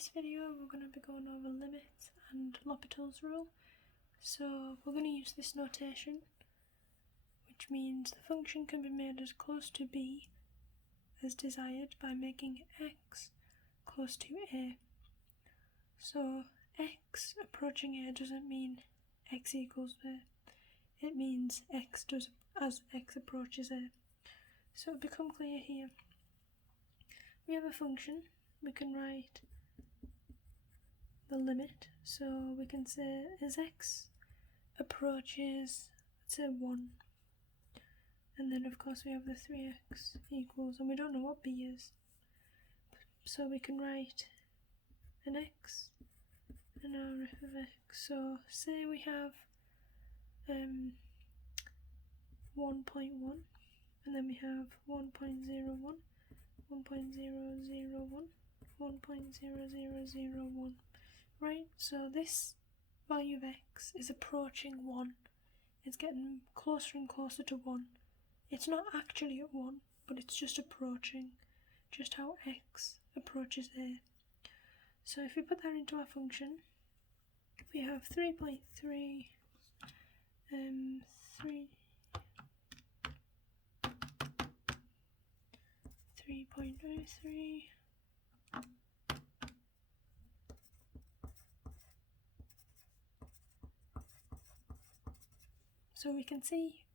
this video we're going to be going over limits and L'Hopital's rule. So we're going to use this notation, which means the function can be made as close to b as desired by making x close to a. So x approaching a doesn't mean x equals a, it means x does as x approaches a. So it'll become clear here. We have a function, we can write the limit, so we can say as x approaches, let's say 1, and then of course we have the 3x equals, and we don't know what b is, so we can write an x and our f of x. So say we have 1.1, and then we have 1.01, 1.001, 1.0001. Right, so this value of x is approaching 1. It's getting closer and closer to 1. It's not actually at 1, but it's just approaching, just how x approaches a. So if we put that into our function, we have 3.3, 3.03, so we can see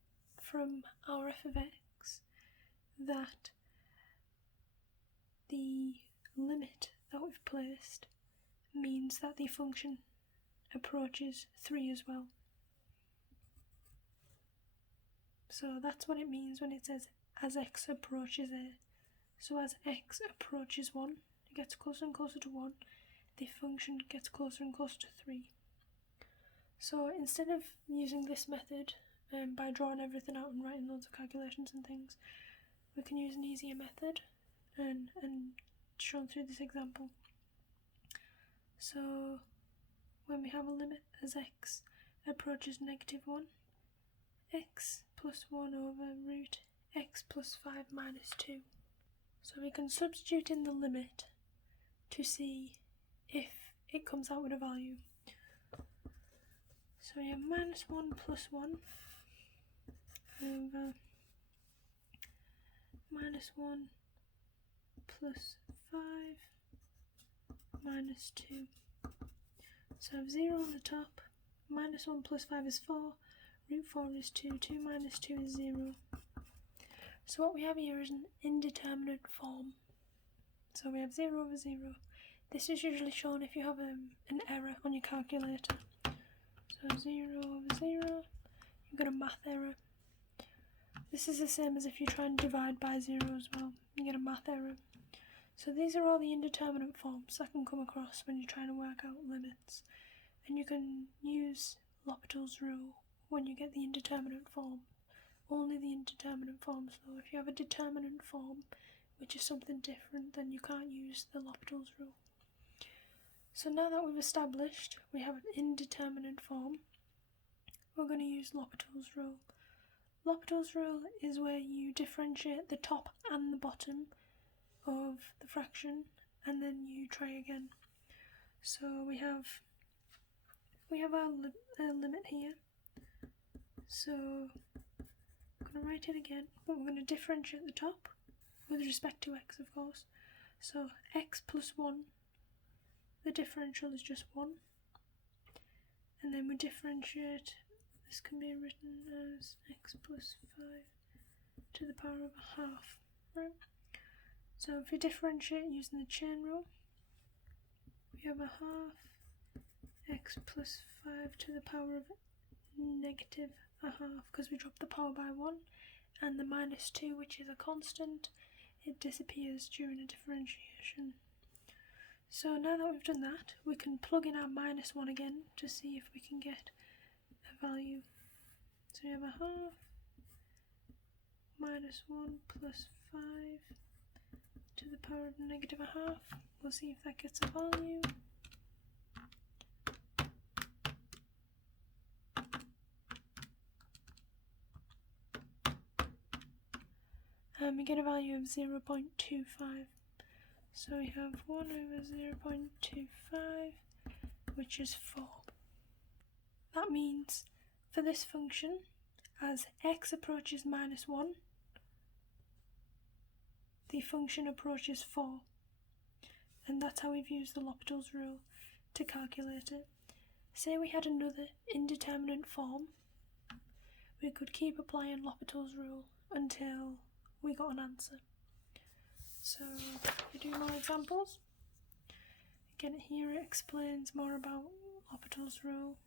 from our f of x that the limit that we've placed means that the function approaches 3 as well. So that's what it means when it says as x approaches a. So as x approaches 1, it gets closer and closer to 1, the function gets closer and closer to 3. So instead of using this method by drawing everything out and writing loads of calculations and things, we can use an easier method and shown through this example. So when we have a limit as x approaches -1, x plus 1 over root x plus 5 minus 2. So we can substitute in the limit to see if it comes out with a value. So we have -1 plus 1 over -1 plus 5 minus 2. So I have 0 on the top, -1 plus 5 is 4, root 4 is 2, 2 minus 2 is 0. So what we have here is an indeterminate form. So we have 0 over 0. This is usually shown if you have an error on your calculator. So 0 over 0, you've got a math error. This is the same as if you try and divide by 0 as well, you get a math error. So these are all the indeterminate forms that can come across when you're trying to work out limits. And you can use L'Hopital's rule when you get the indeterminate form. Only the indeterminate forms though. If you have a determinant form, which is something different, then you can't use the L'Hopital's rule. So now that we've established we have an indeterminate form, we're going to use L'Hopital's rule. L'Hopital's rule is where you differentiate the top and the bottom of the fraction and then you try again. So we have our limit here. So I'm going to write it again, but we're going to differentiate the top with respect to x, of course. So x plus 1, the differential is just 1. And then we differentiate, this can be written as x plus 5 to the power of a half, right? So if we differentiate using the chain rule, we have a half x plus 5 to the power of negative a half, because we dropped the power by 1, and the minus 2, which is a constant, it disappears during a differentiation. So now that we've done that, we can plug in our -1 again to see if we can get a value. So we have a half -1 plus 5 to the power of negative a half. We'll see if that gets a value. And we get a value of 0.25. So we have 1 over 0.25, which is 4. That means for this function, as x approaches minus 1, the function approaches 4. And that's how we've used the L'Hopital's rule to calculate it. Say we had another indeterminate form, we could keep applying L'Hopital's rule until we got an answer. So we do more examples. Again, here it explains more about L'Hopital's rule.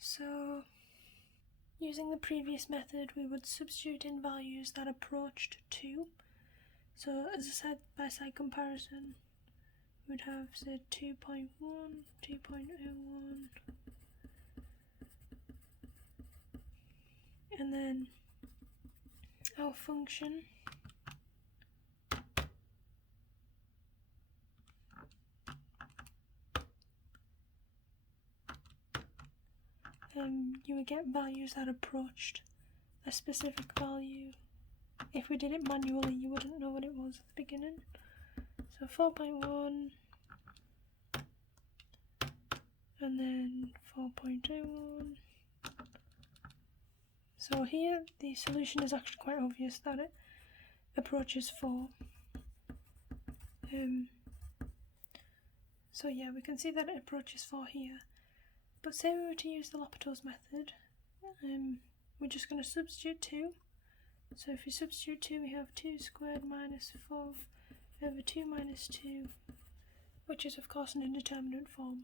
So using the previous method, we would substitute in values that approached 2. So as a side-by-side comparison, we'd have, say, 2.1, 2.01, and then our function you would get values that approached a specific value. If we did it manually, you wouldn't know what it was at the beginning. So 4.1, and then 4.21. So here the solution is actually quite obvious that it approaches 4. So yeah, we can see that it approaches 4 here. But say we were to use the L'Hopital's method, we're just going to substitute 2. So if we substitute 2, we have 2 squared minus 4 over 2 minus 2, which is of course an indeterminate form.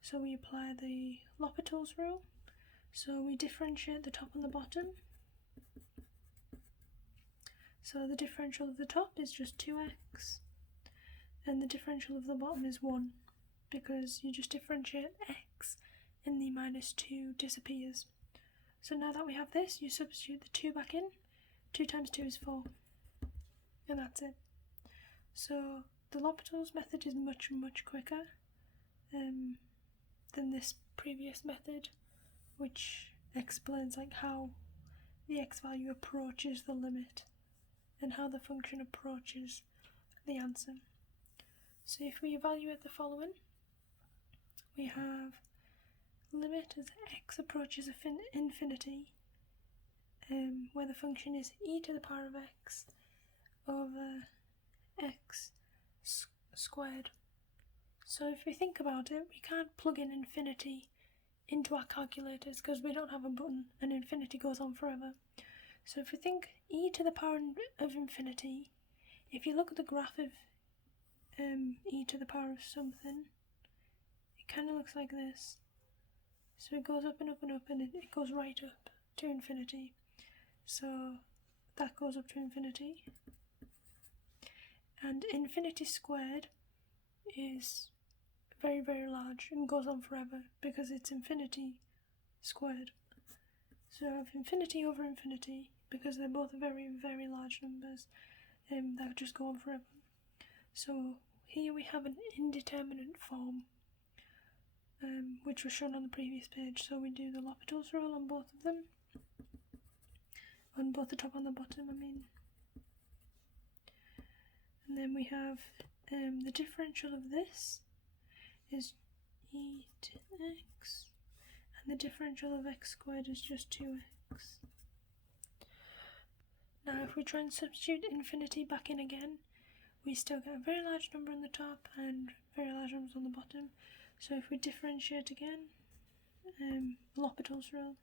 So we apply the L'Hopital's rule. So we differentiate the top and the bottom. So the differential of the top is just 2x, and the differential of the bottom is 1, because you just differentiate x and the minus 2 disappears. So now that we have this, you substitute the 2 back in. 2 times 2 is 4, and that's it. So the L'Hopital's method is much, much quicker than this previous method, which explains like how the x value approaches the limit and how the function approaches the answer. So if we evaluate the following, we have limit as x approaches infinity, where the function is e to the power of x over x squared. So if we think about it, we can't plug in infinity into our calculators because we don't have a button and infinity goes on forever. So if we think e to the power of infinity, if you look at the graph of e to the power of something, it kind of looks like this. So it goes up and up and up, and it goes right up to infinity. So that goes up to infinity. And infinity squared is very, very large and goes on forever because it's infinity squared. So I have infinity over infinity, because they're both very, very large numbers that just go on forever. So here we have an indeterminate form, which was shown on the previous page. So we do the L'Hopital's rule on both of them, on both the top and the bottom, I mean. And then we have the differential of this is e to x, and the differential of x squared is just 2x. Now if we try and substitute infinity back in again, we still get a very large number on the top and very large numbers on the bottom. So if we differentiate again, L'Hopital's rule,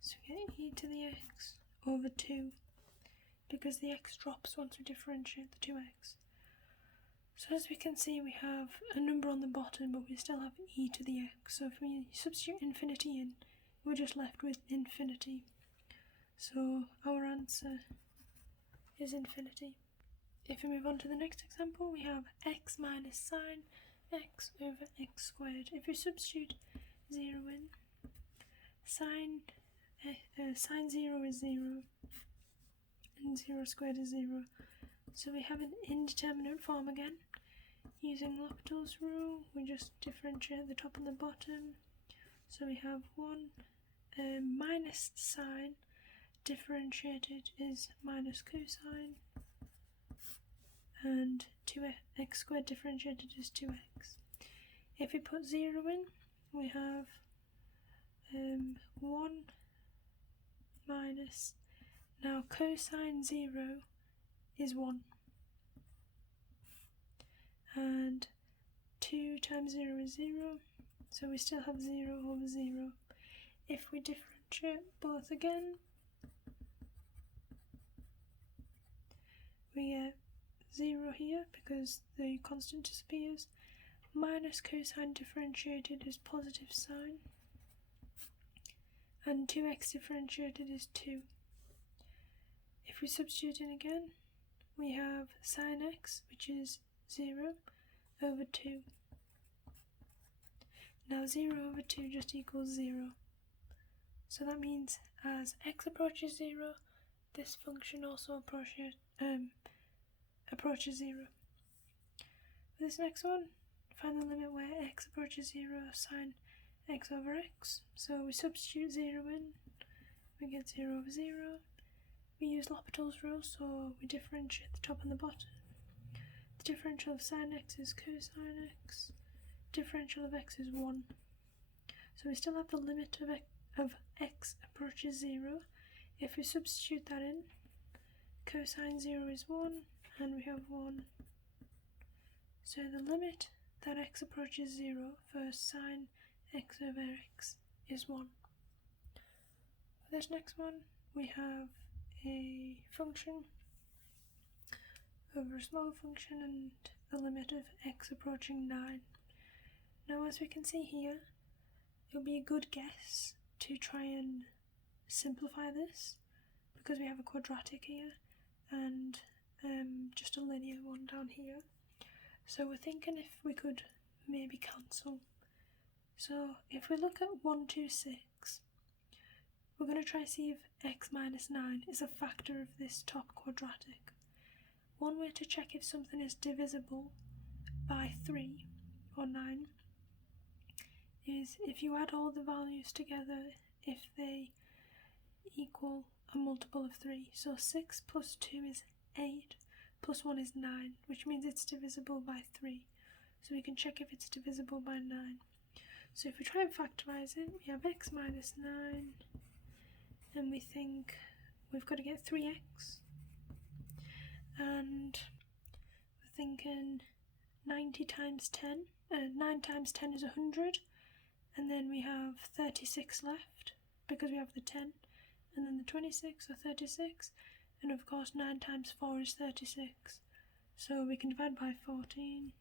so we get e to the x over 2, because the x drops once we differentiate the 2x. So as we can see, we have a number on the bottom, but we still have e to the x. So if we substitute infinity in, we're just left with infinity. So our answer is infinity. If we move on to the next example, we have x minus sine x over x squared. If we substitute 0 in, sine 0 is 0, and 0 squared is 0. So we have an indeterminate form again. Using L'Hopital's rule, we just differentiate the top and the bottom. So we have 1 minus sine differentiated is minus cosine, and 2x squared differentiated is 2x. If we put 0 in, we have 1 minus, now cosine 0 is 1, and 2 times 0 is 0, so we still have 0 over 0. If we differentiate both again, we get 0 here because the constant disappears, minus cosine differentiated is positive sine, and 2x differentiated is 2. If we substitute in again, we have sine x, which is 0 over 2. Now 0 over 2 just equals 0. So that means as x approaches 0, this function also approaches 0. For this next one, find the limit where x approaches 0 sine x over x. So we substitute 0 in, we get 0 over 0. We use L'Hopital's rule, so we differentiate the top and the bottom. The differential of sine x is cosine x. Differential of x is 1. So we still have the limit of x approaches 0. If we substitute that in, cosine 0 is 1, and we have 1. So the limit that x approaches 0 for sine x over x is 1. For this next one, we have a function over a small function and the limit of x approaching 9. Now, as we can see here, it'll be a good guess to try and simplify this because we have a quadratic here and just a linear one down here. So we're thinking if we could maybe cancel. So if we look at 1, 2, 6, we're going to try to see if x minus 9 is a factor of this top quadratic. One way to check if something is divisible by 3 or 9 is if you add all the values together if they equal a multiple of 3. So 6 plus 2 is 8, plus 1 is 9, which means it's divisible by 3. So we can check if it's divisible by 9. So if we try and factorise it, we have x minus 9, and we think we've got to get 3x, and we're thinking 90 times 10, 9 times 10 is 100, and then we have 36 left because we have the 10, and then the 26 or 36, and of course 9 times 4 is 36, so we can divide by 14.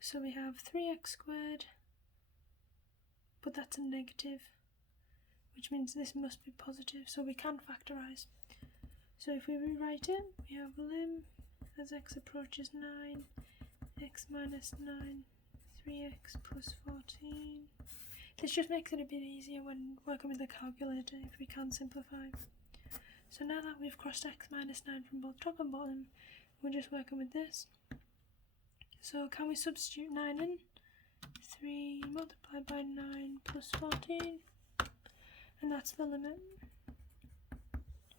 So we have 3x squared, but that's a negative, which means this must be positive, so we can factorise. So if we rewrite it, we have lim as x approaches 9, x minus 9, 3x plus 14. This just makes it a bit easier when working with the calculator if we can simplify. So now that we've crossed x minus 9 from both top and bottom, we're just working with this. So can we substitute 9 in? 3 multiplied by 9 plus 14, and that's the limit,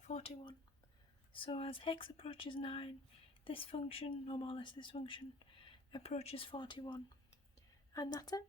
41. So as x approaches 9, this function, or more or less this function, approaches 41. And that's it.